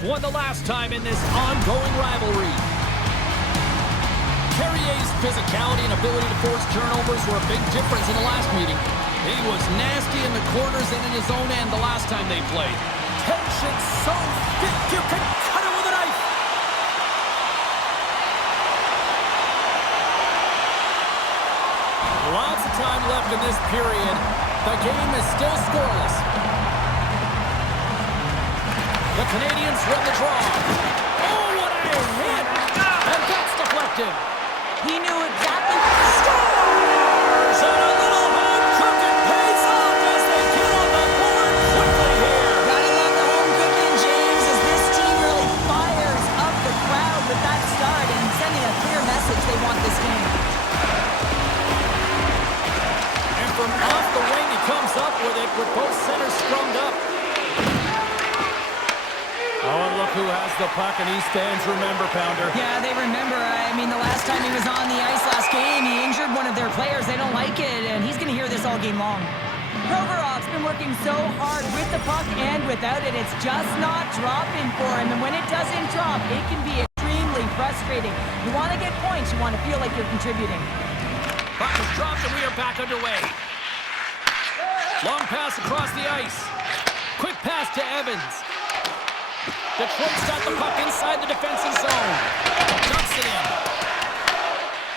Oilers won the last time in this ongoing rivalry. Carrier's physicality and ability to force turnovers were a big difference in the last meeting. He was nasty in the corners and in his own end the last time they played. Tension so thick you can cut it with a knife. Lots of time left in this period. The game is still scoreless. The Canadians win the draw. Oh, what a hit! And that's deflected. He knew exactly. Scores! And a little home cooking pays off as they get on the board quickly here. Gotta love the home cooking, James, as this team really fires up the crowd with that start and sending a clear message they want this game. And from off the wing, he comes up with it with both centers scrummed up. Oh, and look who has the puck, and he stands remember, Pounder. Yeah, they remember. I mean, the last time he was on the ice last game, he injured one of their players. They don't like it, and he's going to hear this all game long. Provorov's been working so hard with the puck and without it. It's just not dropping for him, and when it doesn't drop, it can be extremely frustrating. You want to get points. You want to feel like you're contributing. Puck is dropped, and we are back underway. Long pass across the ice. Quick pass to Evans. Detroit's got the puck inside the defensive zone. Dumps it in.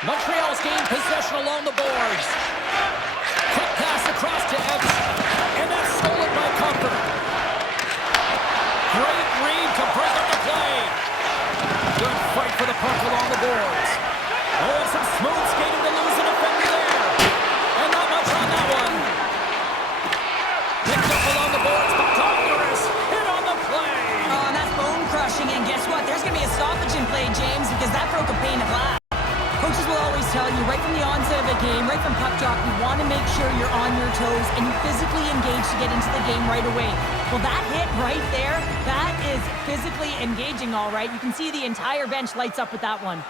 Montreal's gained possession along the boards. Quick pass across to Evans. And that's stolen by Comfort. Great read to break up the play. Good fight for the puck along the boards. Oh, and some smooth skating to lose the defender there. And not much on that one. Picked up along the boards, but Congress hit on the play. Oh, and that's bone crushing, and guess what? There's going to be a stoppage in play, James, because that broke a pane of glass. Coaches will always tell you, right from the onset of a game, right from puck drop, you want to make sure you're on your toes and you physically engage to get into the game right away. Well, that hit right there, that is physically engaging, all right. You can see the entire bench lights up with that one.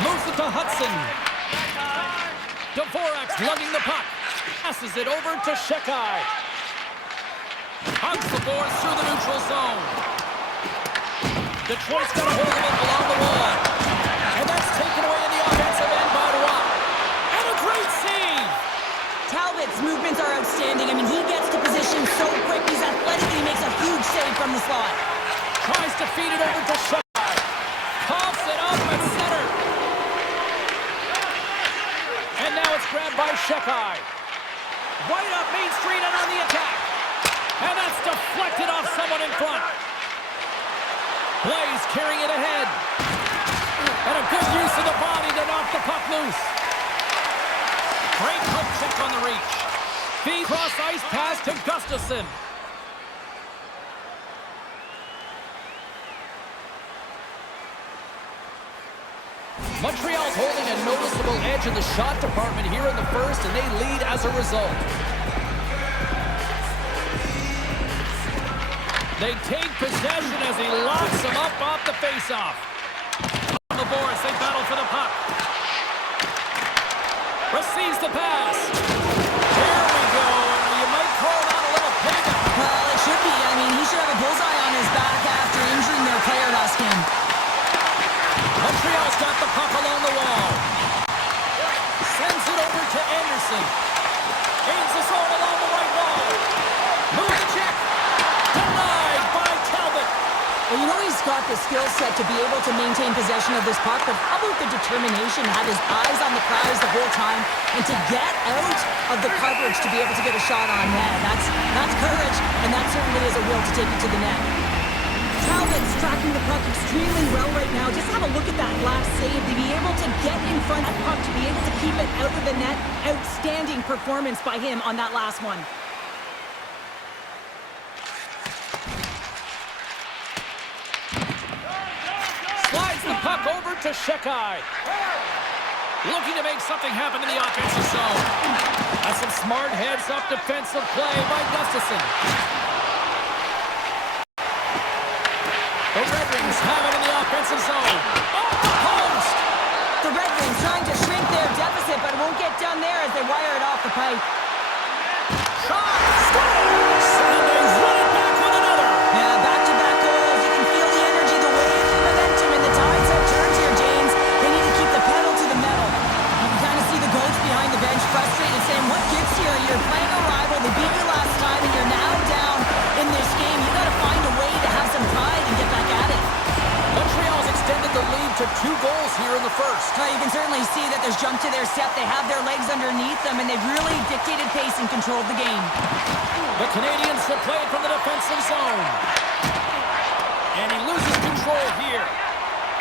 Moves it to Hudson. Dvorak's lugging the puck. Passes it over to Shekai. Hugs the boards through the neutral zone. Detroit's got a hold of it along the wall. And that's taken away in the offensive end by Rock. And a great save! Talbot's movements are outstanding. I mean, he gets to position so quick. He's athletic and he makes a huge save from the slot. Tries to feed it over to Shekai. Coughs it up at center. And now it's grabbed by Shekai. Right up Main Street and on the attack. And that's deflected off someone in front. Blaze carrying it ahead. And a good use of the body to knock the puck loose. Great hook check on the reach. Feed cross ice pass to Gustafsson. Montreal's holding a noticeable edge in the shot department here in the first, and they lead as a result. They take possession as he locks them up off the faceoff. On the boards, they battle for the puck. Receives the pass. There we go. You might call that a little pickup. Well, it should be. I mean, he should have a bullseye on his back after injuring their player last game. Montreal's got the puck along the wall. Sends it over to Anderson. Aims the zone along the right wall. Move the check. Denied by Talbot. Well, you know he's got the skill set to be able to maintain possession of this puck, but how about the determination to have his eyes on the prize the whole time and to get out of the coverage to be able to get a shot on net? That's courage, and that certainly is a will to take it to the net. Talbot's tracking the puck extremely well right now. Just have a look at that last save. To be able to get in front of the puck, to be able to keep it out of the net. Outstanding performance by him on that last one. Slides the puck over to Shekai. Looking to make something happen in the offensive zone. That's some smart heads-up defensive play by Gustafsson. The Red Wings have it in the offensive zone. Off the post! The Red Wings trying to shrink their deficit, but it won't get done there as they wire it off the pipe. Shot! you're playing a rival, they beat you last time, and you're now down in this game. You got to find a way to have some pride and get back at it. Montreal's extended the lead to 2 goals here in the first. You can certainly see that there's jump to their step. They have their legs underneath them, and they've really dictated pace and controlled the game. The Canadians will play it from the defensive zone. And he loses control here.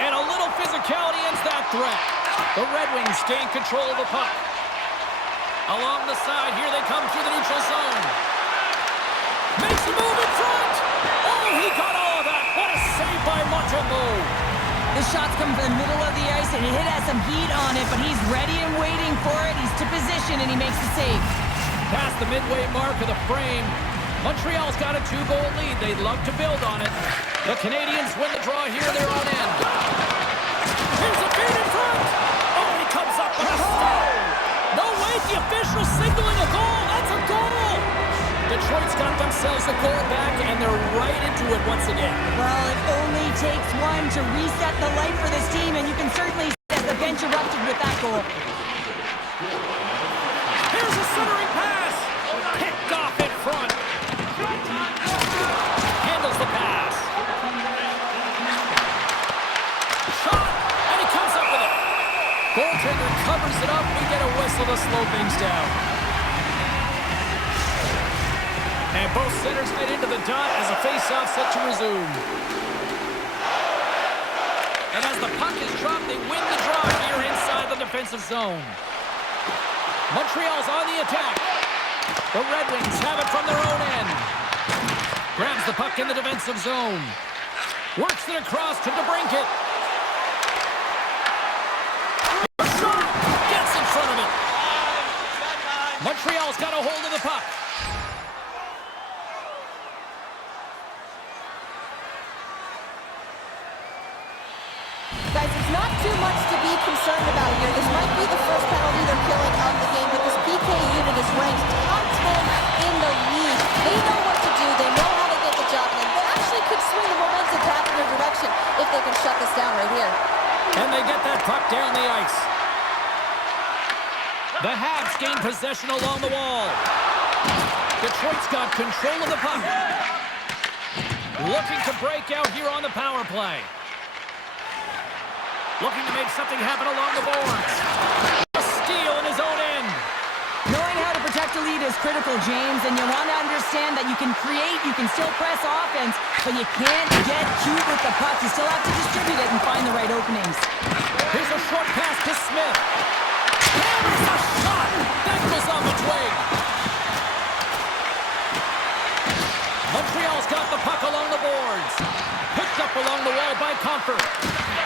And a little physicality ends that threat. The Red Wings gain control of the puck. Along the side, here they come through the neutral zone. Makes a move in front. Oh, he got all of that. What a save by Montembeault. The shot's coming from the middle of the ice, and it has some heat on it, but he's ready and waiting for it. He's to position, and he makes the save. Past the midway mark of the frame, Montreal's got a 2-goal lead. They'd love to build on it. The Canadians win the draw here in their own end. Here's a feed in front. Oh, he comes up with a stop. No, wait, the official signaling a goal. That's a goal. Detroit's got themselves a goal back, and they're right into it once again. Well, it only takes one to reset the light for this team, and you can certainly see as the bench erupted with that goal. Here's a centering pass. Picked off in front. Handles the pass. Shot, and he comes up with it. Goaltender covers it up. We get a whistle to slow things down. And both centers get into the dot as a face-off set to resume. And as the puck is dropped, they win the draw here inside the defensive zone. Montreal's on the attack. The Red Wings have it from their own end. Grabs the puck in the defensive zone. Works it across to DeBrincat. Shot! Gets in front of it. Montreal's got a hold of the puck. Guys, it's not too much to be concerned about here. This might be the first penalty they're killing of the game, but this PK unit is ranked top 10 in the league. They know what to do. They know how to get the job done. They actually could swing the momentum back in their direction if they can shut this down right here. And they get that puck down the ice. The Habs gain possession along the wall. Detroit's got control of the puck. Looking to break out here on the power play. Looking to make something happen along the boards. A steal in his own end. Knowing how to protect a lead is critical, James, and you want to understand that you can create, you can still press offense, but you can't get cute with the puck. You still have to distribute it and find the right openings. Here's a short pass to Smith. Hammers a shot. That goes off its way. Montreal's got the puck along the boards. Picked up along the wall by Comfort.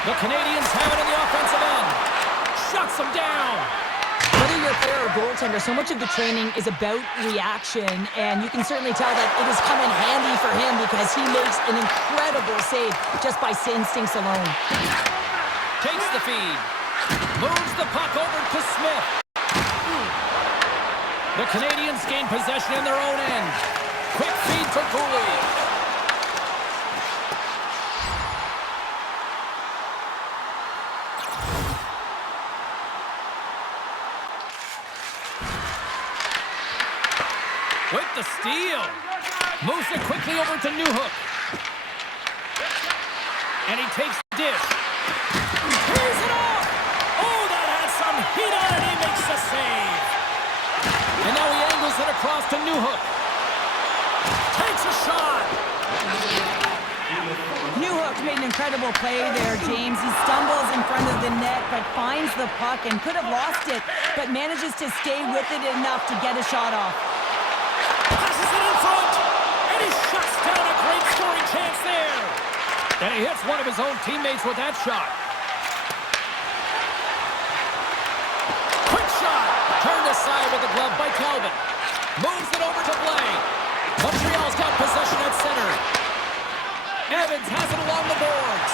The Canadians have it in the offensive end. Shuts them down. Whether you're a player or goaltender, so much of the training is about reaction, and you can certainly tell that it has come in handy for him because he makes an incredible save just by instincts alone. Takes the feed. Moves the puck over to Smith. The Canadians gain possession in their own end. Quick feed to Cooley. With the steal. Moves it quickly over to Newhook. And he takes the dish. Tears it off. Oh, that has some heat on it. He makes the save. And now he angles it across to Newhook. Takes a shot. Newhook made an incredible play there, James. He stumbles in front of the net, but finds the puck and could have lost it, but manages to stay with it enough to get a shot off. Passes it in front, and he shuts down a great scoring chance there. And he hits one of his own teammates with that shot. Quick shot, turned aside with the glove by Calvin. Moves it over to Blake. Montreal's got possession at center. Evans has it along the boards.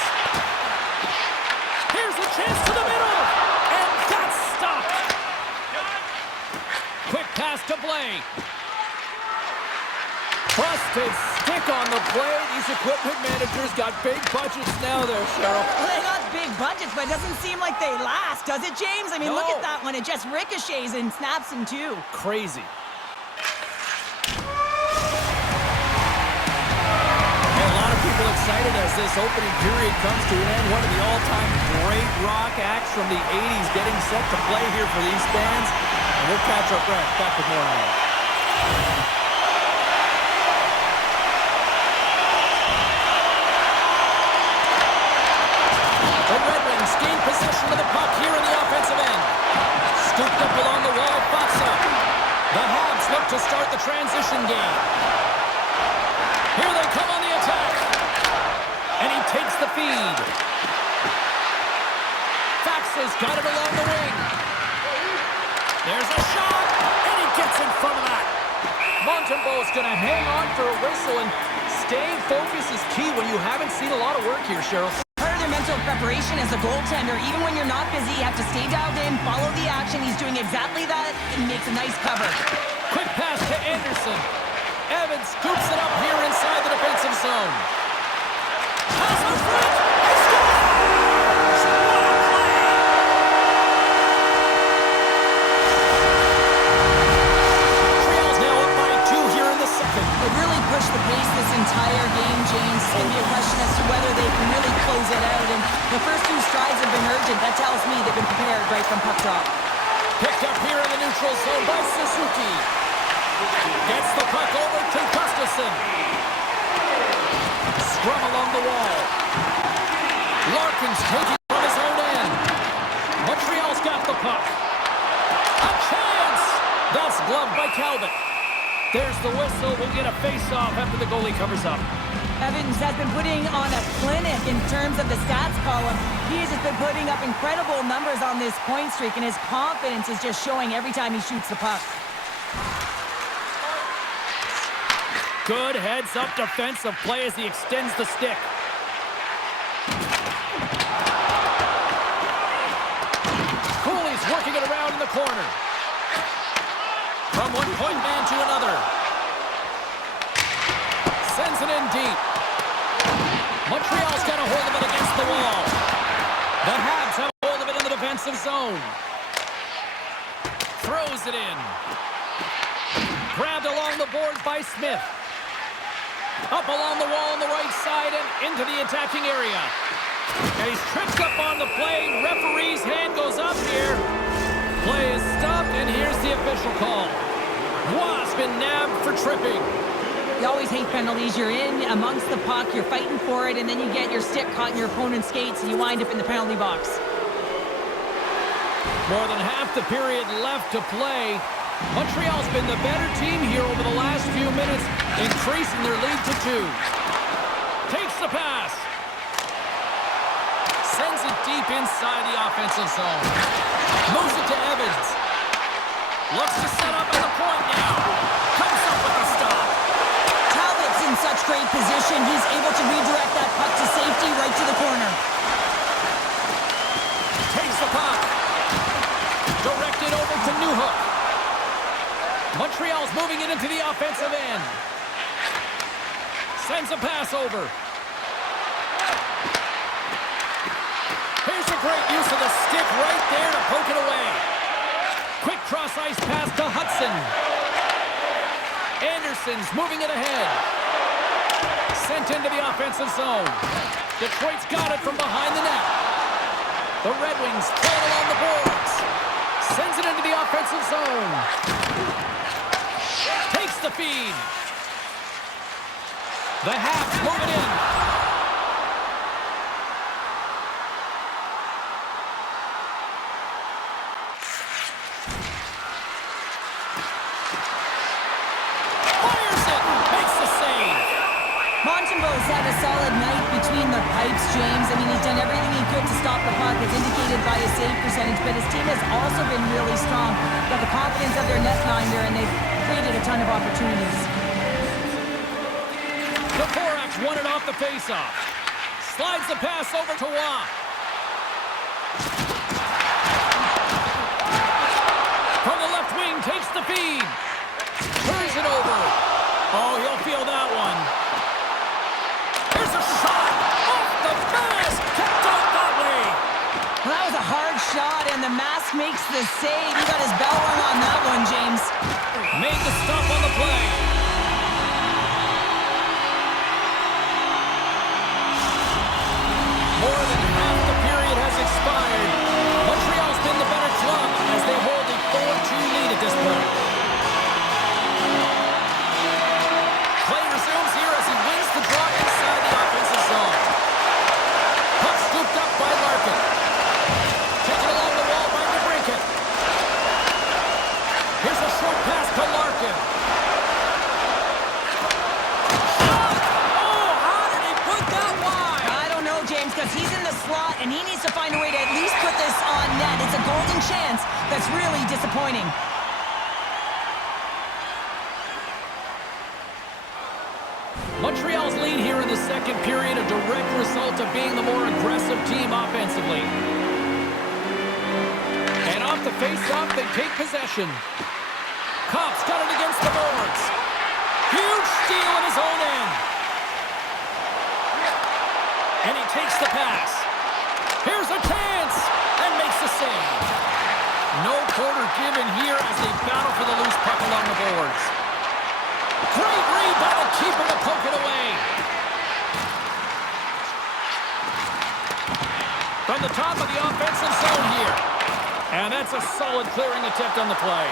Here's a chance to the middle, and that's stopped. Quick pass to Blake. Busted stick on the play. These equipment managers got big budgets now there, Cheryl. Well, they got big budgets, but it doesn't seem like they last, does it, James? I mean, No. Look at that one. It just ricochets and snaps in two. Crazy. excited as this opening period comes to an end. One of the all-time great rock acts from the 80s getting set to play here for these fans. And we'll catch our breath. Back with more now. The Red Wings gain possession of the puck here in the offensive end. Scooped up along the wall, pops up. The Habs look to start the transition game. Here they come on the attack. And he takes the feed. Fax has got it along the wing. There's a shot, and he gets in front of that. Montembeault's going to hang on for a whistle, and staying focused is key when you haven't seen a lot of work here, Cheryl. Part of their mental preparation as a goaltender, even when you're not busy, you have to stay dialed in, follow the action. He's doing exactly that, and makes a nice cover. Quick pass to Anderson. Evans scoops it up here inside the defensive zone. Pass in front. He scores! What a play! Montreal's now up by 2 here in the second. They really pushed the pace this entire game, James. It's going to be a question as to whether they can really close it out. And the first 2 strides have been urgent. That tells me they've been prepared right from puck drop. Picked up here in the neutral zone by Suzuki. Gets the puck over to Gustafsson. Scrum along the wall. Larkin's taking from his own end. Montreal's got the puck. A chance! That's gloved by Calvin. There's the whistle. We'll get a face-off after the goalie covers up. Evans has been putting on a clinic in terms of the stats column. He has just been putting up incredible numbers on this point streak, and his confidence is just showing every time he shoots the puck. Good heads-up defensive play as he extends the stick. Cooley's working it around in the corner. From one point man to another. Sends it in deep. Montreal's got a hold of it against the wall. The Habs have a hold of it in the defensive zone. Throws it in. Grabbed along the board by Smith. Up along the wall on the right side and into the attacking area. And he's tripped up on the play. Referee's hand goes up here. Play is stopped, and here's the official call. Wa's been nabbed for tripping. You always hate penalties. You're in amongst the puck, you're fighting for it, and then you get your stick caught in your opponent's skates, and you wind up in the penalty box. More than half the period left to play. Montreal's been the better team here over the last few minutes, increasing their lead to 2. Takes the pass. Sends it deep inside the offensive zone. Moves it to Evans. Looks to set up at the point now. Comes up with the stop. Talbot's in such great position. He's able to redirect that puck to safety right to the corner. Takes the puck. Directed over to Newhook. Montreal's moving it into the offensive end. Sends a pass over. Here's a great use of the stick right there to poke it away. Quick cross-ice pass to Hudson. Anderson's moving it ahead. Sent into the offensive zone. Detroit's got it from behind the net. The Red Wings play it along the boards. Sends it into the offensive zone. Takes the feed. The Habs move it in. Fires it. Makes the save. Montembeault's had a solid night between the pipes, James. I mean, he's done everything he could to stop the puck, as indicated by his save percentage, but his team has also been really strong. Got the confidence of their netminder, and they've created a ton of opportunities. Dvorak won it off the faceoff. Slides the pass over to Waugh. From the left wing, takes the feed. Turns it over. Oh, he'll feel that one. Here's a shot off the mask. Kept out that way. Well, that was a hard shot, and the mask makes the save. He got his bell rung on that one, James. Made the stop on the play. golden chance that's really disappointing. Montreal's lead here in the second period, a direct result of being the more aggressive team offensively. And off the face-off, they take possession. Kopp's got it against the boards. Huge steal in his own end. And he takes the pass. Here's a chance, and makes the save. No quarter given here as they battle for the loose puck along the boards. Great read by the keeper to poke it away. From the top of the offensive zone here. And that's a solid clearing attempt on the play.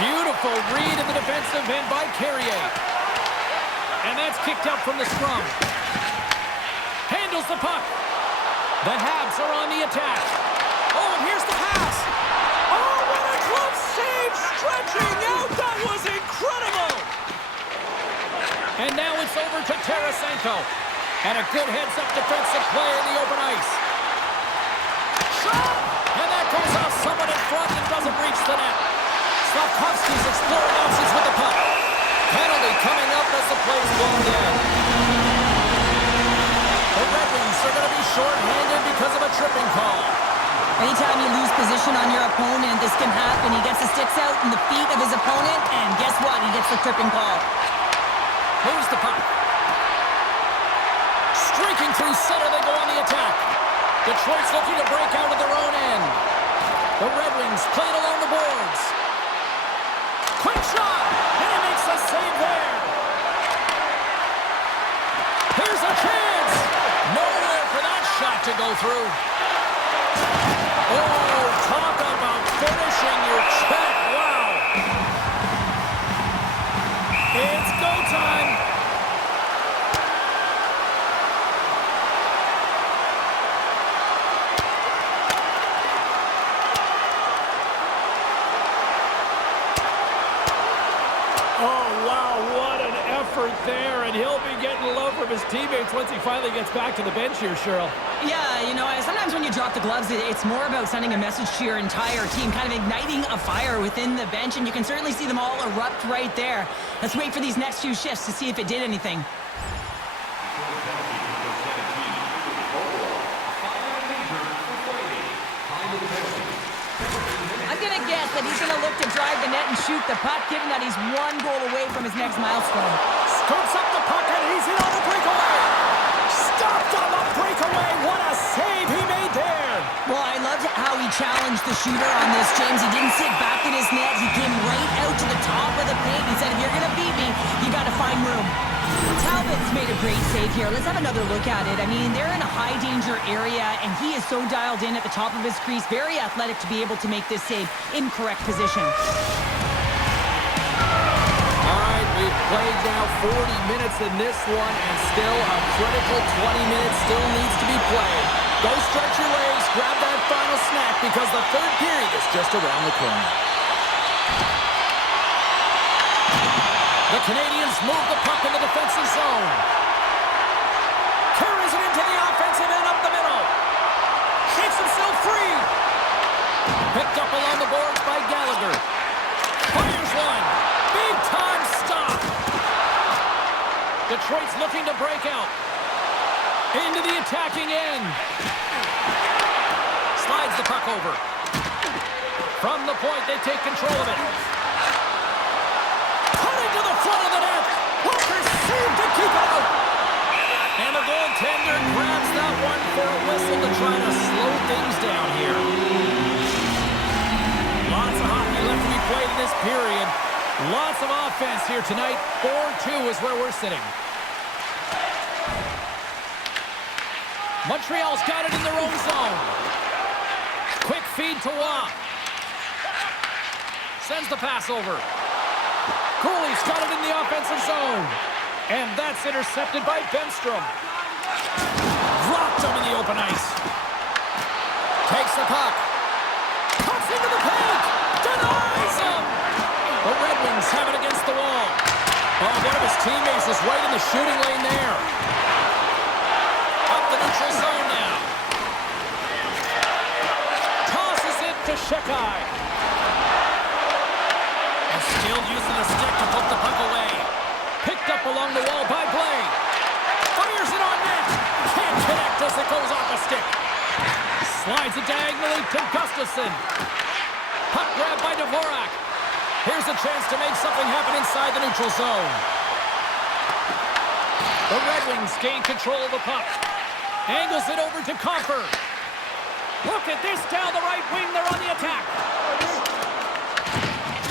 Beautiful read in the defensive end by Carrier. And that's kicked out from the scrum. Handles the puck. The Habs are on the attack. Oh, and here's the pass. Oh, what a close save, stretching out. That was incredible. And now it's over to Tarasenko. And a good heads-up defensive play in the open ice. Shot! And that goes off someone in front and doesn't reach the net. Slavkovsky's exploring options with the puck. Penalty coming up as the play's blown dead. The Red Wings are going to be short-handed because of a tripping call. Anytime you lose position on your opponent, this can happen. He gets the sticks out in the feet of his opponent, and guess what? He gets the tripping call. Here's the puck. Streaking through center, they go on the attack. Detroit's looking to break out of their own end. The Red Wings play it along the boards. Quick shot, and he makes a save there. Here's a chance. Nowhere for that shot to go through. Oh, talk about finishing your check. Wow. It's go time. There, and he'll be getting love from his teammates once he finally gets back to the bench here, Cheryl. Yeah, you know, sometimes when you drop the gloves, it's more about sending a message to your entire team, kind of igniting a fire within the bench, and you can certainly see them all erupt right there. Let's wait for these next few shifts to see if it did anything. I'm going to guess that he's going to look to drive the net and shoot the puck, given that he's one goal away from his next milestone. Scoops up the puck, and he's in on the breakaway. Stopped on the breakaway. What a save he made there. Well, I loved how he challenged the shooter on this, James. He didn't sit back in his net. He came right out to the top of the paint. He said, if you're going to beat me, you got to find room. Talbot's made a great save here. Let's have another look at it. I mean, they're in a high-danger area, and he is so dialed in at the top of his crease. Very athletic to be able to make this save in correct position. All right, we've played now 40 minutes in this one, and still a critical 20 minutes still needs to be played. Go stretch your legs, grab that final snack, because the third period is just around the corner. The Canadians move the puck in the defensive zone. Carries it into the offensive end up the middle. Shakes himself free. Picked up along the boards by Gallagher. Fires one. Big time stop. Detroit's looking to break out. Into the attacking end. Slides the puck over. From the point, they take control of it. To the front of the net. Walker saved to keep it out. And the goaltender grabs that one for a whistle to try to slow things down here. Lots of hockey left to be played in this period. Lots of offense here tonight. 4-2 is where we're sitting. Montreal's got it in their own zone. Quick feed to Waugh. Sends the pass over. Cooley's got it in the offensive zone. And that's intercepted by Benstrom. Dropped him in the open ice. Takes the puck. Cuts into the paint. Denies him. The Red Wings have it against the wall. Oh, one of his teammates is right in the shooting lane there. Up the neutral zone now. to Shekai. And still using the stick to poke the puck away. Picked up along the wall by Blake. Fires it on net. Can't connect as it goes off a stick. Slides it diagonally to Gustafsson. Puck grabbed by Dvorak. Here's a chance to make something happen inside the neutral zone. The Red Wings gain control of the puck. Angles it over to Comfer. Look at this down the right wing. They're on the attack.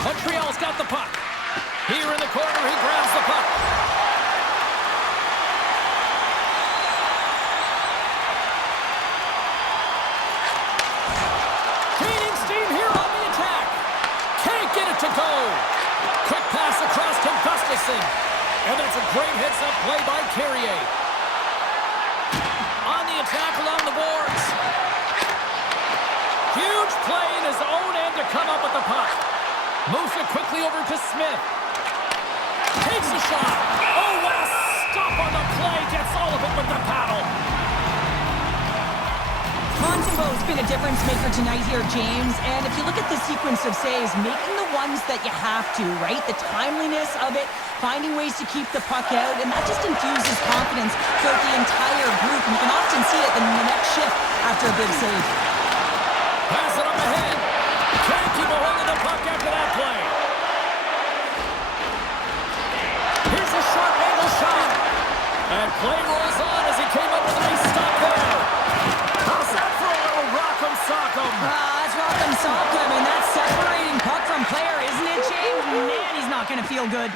Montreal's got the puck. Here in the corner, he grabs the puck. Gaining steam here on the attack. Can't get it to go. Quick pass across to Gustafsson. And that's a great heads-up play by Carrier. On the attack along the boards. Huge play in his own end to come up with the puck. Moves it quickly over to Smith. Takes a shot. Oh, what a stop on the play. Gets all of it with the paddle. Montembeau's been a difference maker tonight here, James. And if you look at the sequence of saves, making the ones that you have to, right? The timeliness of it, finding ways to keep the puck out, and that just infuses confidence throughout the entire group. And you can often see it in the next shift after a big save. Pass it up ahead. Can't keep a hold of the puck after that play. Here's a sharp angle shot. And play rolls on as he came up with a nice stop there. How's that for a little rock'em sock'em? That's rock'em sock'em, and that's separating puck from player, isn't it, James? Man, he's not going to feel good.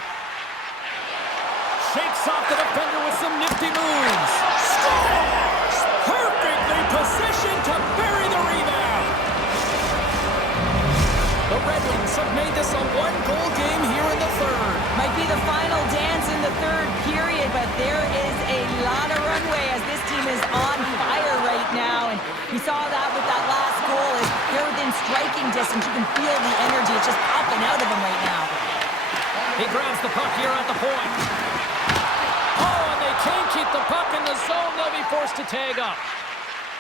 Shakes off the defender with some nifty moves. Scores! Perfectly positioned to bury the rebound. The Red Wings have made this a one-goal game here in the third. Might be the final dance in the third period, but there is a lot of runway as this team is on fire right now. And we saw that with that last goal. As they're within striking distance, you can feel the energy. It's just popping out of him right now. He grabs the puck here at the point. Oh, and they can't keep the puck in the zone. They'll be forced to tag up.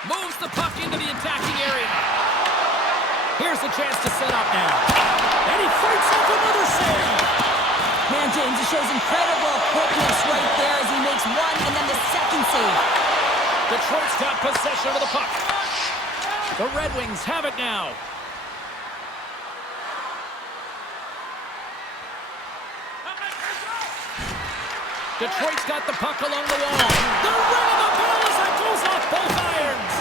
Moves the puck into the attacking area. Here's the chance to set up now. And he fights off another save. Man, James, it shows incredible quickness right there as he makes one and then the second save. Detroit's got possession of the puck. The Red Wings have it now. Detroit's got the puck along the wall. They're running the ball as it goes off both irons.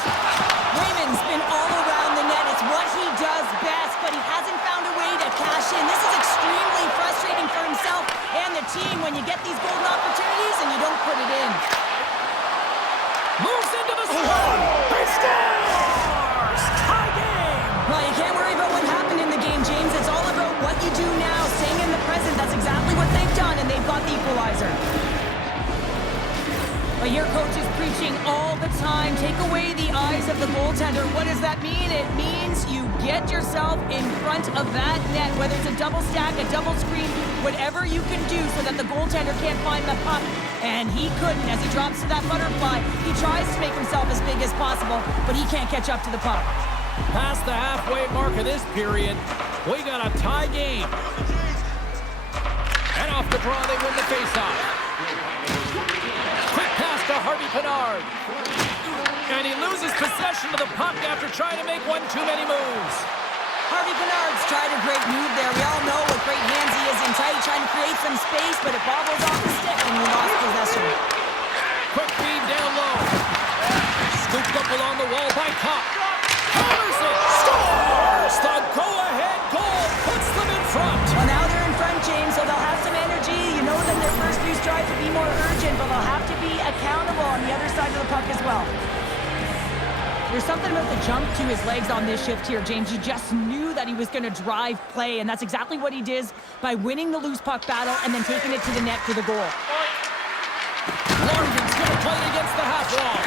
Raymond's been all around the net. It's what he does best, but he hasn't found a way to cash in. This is extremely frustrating for himself and the team when you get these golden opportunities and you don't put it in. Moves into the zone. He scores! Tie game! Well, you can't worry about what happened in the game, James. It's all about what you do now, staying in the present. That's exactly what they've done, and they've got the equalizer. Well, your coach is preaching all the time. Take away the eyes of the goaltender. What does that mean? It means you get yourself in front of that net, whether it's a double stack, a double screen, whatever you can do so that the goaltender can't find the puck. And he couldn't. As he drops to that butterfly, he tries to make himself as big as possible, but he can't catch up to the puck. Past the halfway mark of this period, we got a tie game. And off the draw, they win the faceoff. Quick pass to Harvey Pinard. And he loses possession of the puck after trying to make one too many moves. Harvey Pinard's tried a great move there. We all know what great hands he is in tight, trying to create some space, but it bobbles off the stick and he lost possession. Quick feed down low. Scooped up along the wall by Kopp. Hammers it. Scores! The go-ahead goal puts them in front. Well, now they're in front, James, so they'll have some energy. You know that their first few strides will be more urgent, but they'll have to be accountable on the other side of the puck as well. There's something about the jump to his legs on this shift here, James. You just knew that he was going to drive play, and that's exactly what he did by winning the loose puck battle and then taking it to the net for the goal. Larkin's going to play it against the half wall.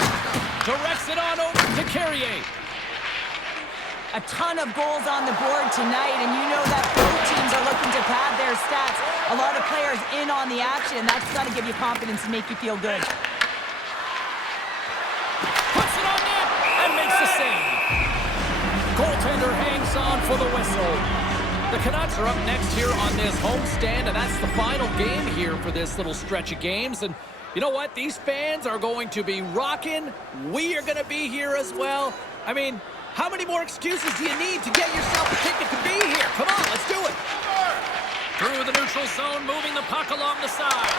Directs it on over to Carrier. A ton of goals on the board tonight, and you know that both teams are looking to pad their stats. A lot of players in on the action. That's got to give you confidence and make you feel good. Puts it on net and makes the save. Goaltender hangs on. for the whistle. The Canucks are up next here on this homestand, and that's the final game here for this little stretch of games. And you know what? These fans are going to be rocking. We are going to be here as well. I mean, how many more excuses do you need to get yourself a ticket to be here? Come on, let's do it. Through the neutral zone, moving the puck along the side.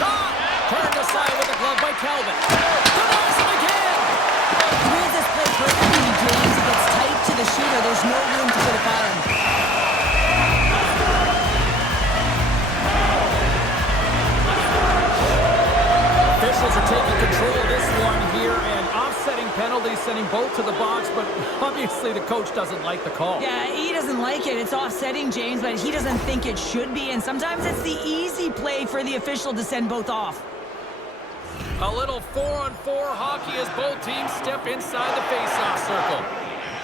Shot! Turned aside with a glove by Calvin. Denies him again! Reads this play perfectly, James. It gets tight to the shooter. There's no room to put it by him. Officials are taking control of this one here, and offsetting penalties, sending both to the box, but obviously the coach doesn't like the call. Yeah, he doesn't like it. It's offsetting, James, but he doesn't think it should be, and sometimes it's the easy play for the official to send both off. A little 4-on-4 hockey as both teams step inside the face-off circle.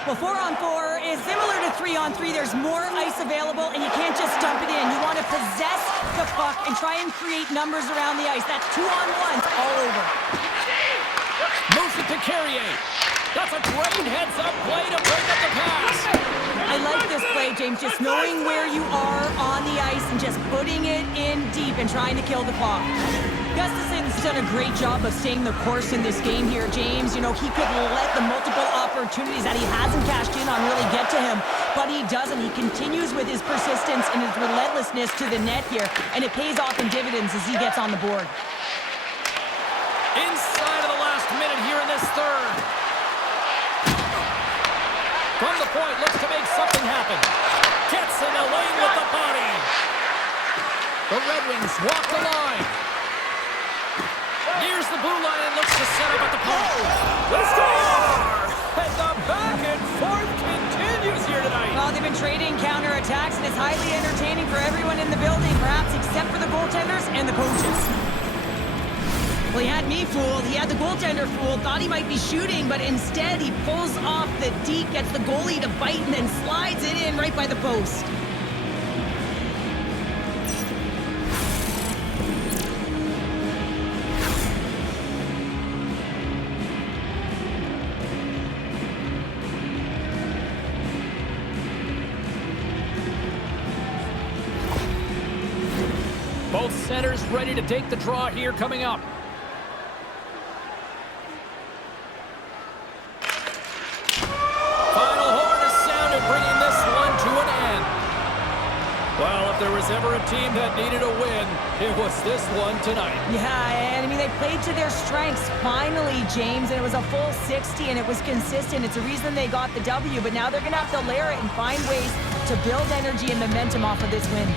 Well, 4-on-4 is similar to 3-on-3. There's more ice available, and you can't just dump it in. You want to possess the puck and try and create numbers around the ice. That's 2-on-1s all over. Moves it to Carrier. That's a great heads-up play to break up the pass. I like this play, James, just knowing where you are on the ice and just putting it in deep and trying to kill the clock. Gustafson's done a great job of staying the course in this game here, James. You know, he could let the multiple opportunities that he hasn't cashed in on really get to him, but he doesn't. He continues with his persistence and his relentlessness to the net here, and it pays off in dividends as he gets on the board. Inside of the last minute here in this third. From the point, looks to make something happen. Gets in the lane with the body. The Red Wings walk the line. Nears the blue line and looks to set up at the point. The score! And the back and forth continues here tonight. Well, they've been trading counterattacks, and it's highly entertaining for everyone in the building, perhaps except for the goaltenders and the coaches. Well, he had me fooled. He had the goaltender fooled. Thought he might be shooting, but instead he pulls off the deke, gets the goalie to bite, and then slides it in right by the post. Both centers ready to take the draw here coming up. Final horn is sounded, bringing this one to an end. Well, if there was ever a team that needed a win, it was this one tonight. Yeah, and I mean, they played to their strengths finally, James, and it was a full 60, and it was consistent. It's a reason they got the W, but now they're going to have to layer it and find ways to build energy and momentum off of this win.